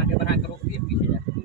आगे बढ़ा कर रोक दिए पीछे जाकर।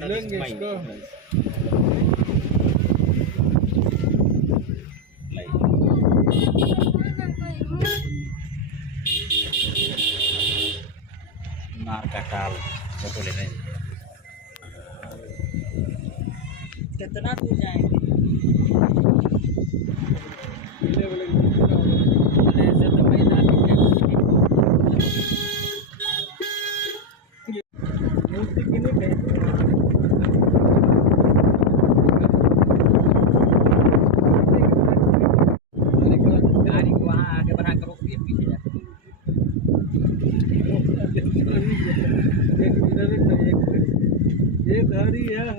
लेंगे इसको। नार का टाल फोटो ले रहे हैं। कितना दूर जाएंगे? ऐसे तो महिला मूर्ति की नहीं कहीं गाड़ी को वहाँ आगे बढ़ा कर रोक दिए पीछे जाकर। एक हरी है।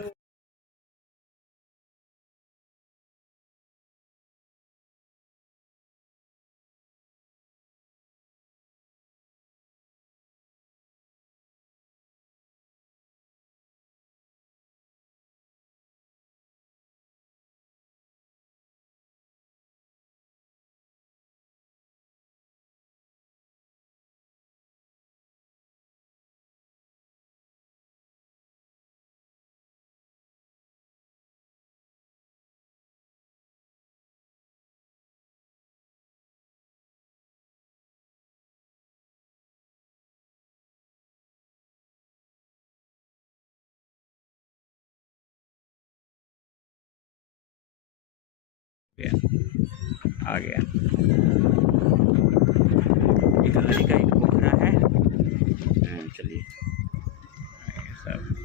आ गया। इधर का एक पोखरा है। चलिए सब